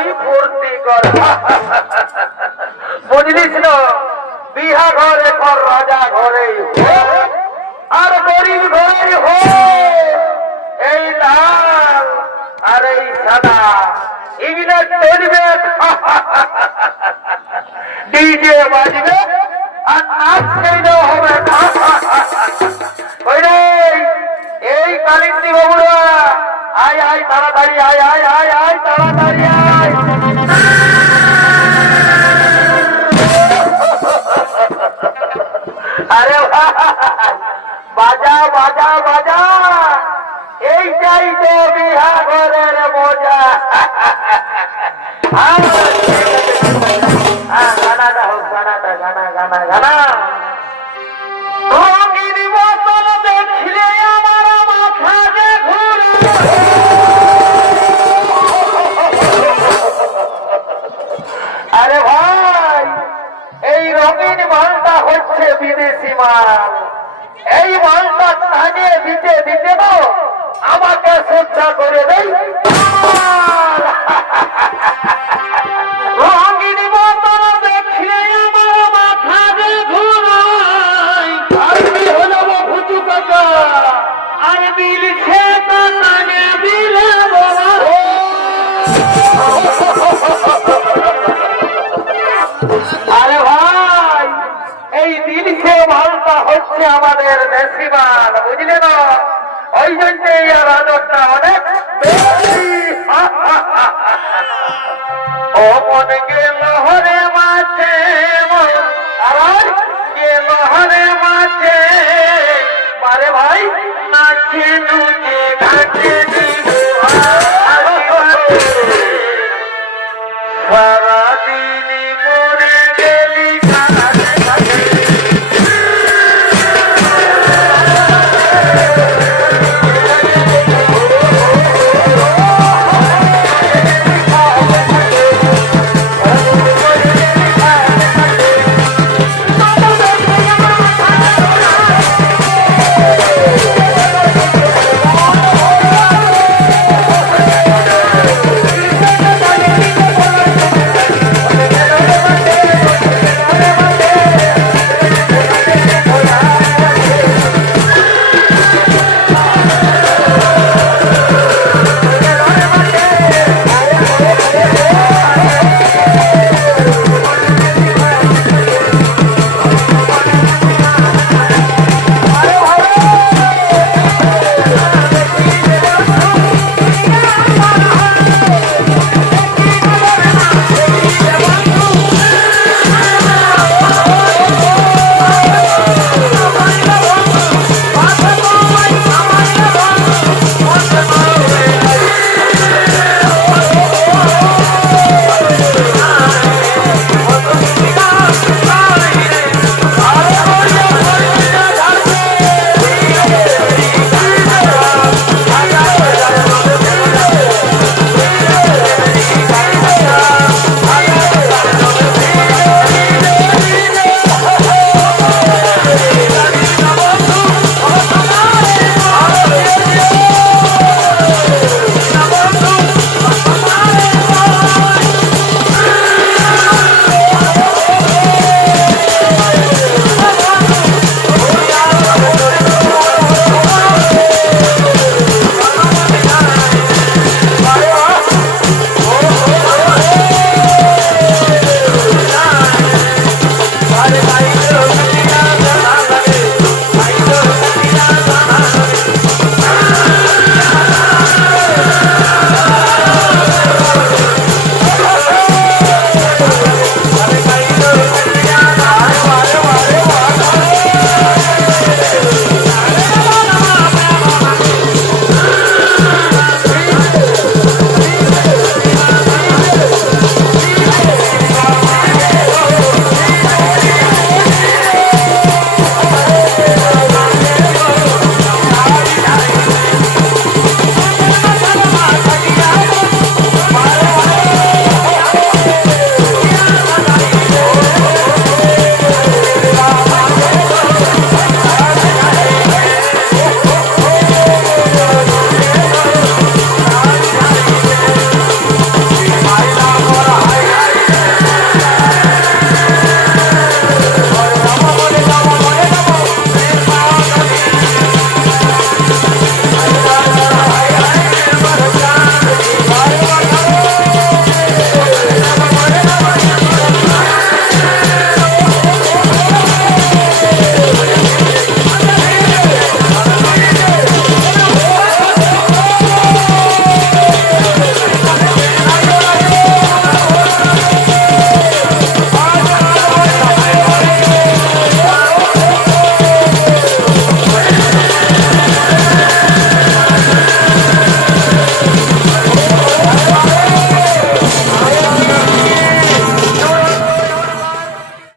পারবি ফুর্তি কর বুঝলিস না? বিহা ঘরে কর রাজা ঘরে আর গরিব ঘরে হো এই লাল আর এই সাদা এগুলো চলবে ডিজে বাজবে আর নাচ খেলেও হবে। এই কালিন্দি বাবুরা, আয় আয়, তাড়াতাড়ি, আয় আয় আয় আয়, তাড়াতাড়ি, আয়। বাজা বাজা বাজা এইটাই তো বিহা ঘরের মজা হ্যাঁ, হ্যাঁ, গানাটা হোক, গানাটা, গানা, গানা, গানা। বিদেশি মাল এই মালটা টানিয়ে দিতে দিতে তো আমাকে শ্রদ্ধা করে দেই। রঙিন হচ্ছে আমাদের দেশি বুঝলে না ওই জন্য এই রাজনটা অনেক